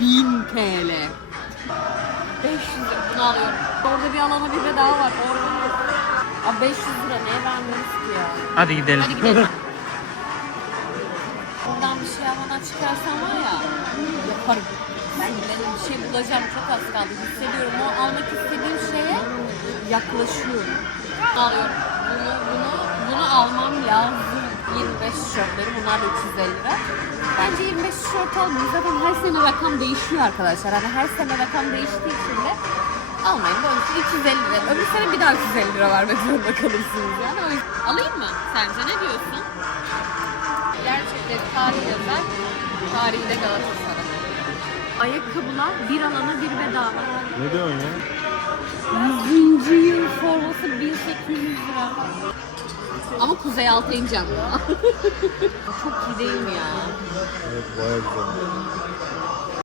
1000 TL. 500 lira bunu alıyorum. Orada bir alana bir de daha var. Orada Aa, 500 lira neye vermiyoruz ki ya? Hadi gidelim. Hadi gidelim. Buradan bir şey almadan çıkarsam var ya yaparım. Ben benim bir şey bulacağım çok az kaldı. Hissediyorum o almak istediğim şeye yaklaşıyorum. Alıyorum. Bunu, bunu, bunu almam lazım. 25 tişörtleri bunlar da 350 lira. Bence 25 tişört almayın. Zaten her sene rakam değişiyor arkadaşlar. Hani her sene rakam değiştiği için de almayın. Böylesi 350 lira. Öbür sene bir daha 350 lira vermek zorunda kalırsınız yani. Alayım mı? Sence ne diyorsun? Gerçekten tarih yazar. Tarihi de Galatasaray. Ayakkabılar bir alana bir bedava. Ne diyorsun ya? Ama Kuzey Altı ineceğim. Çok iyi değil mi ya? Evet baya güzel.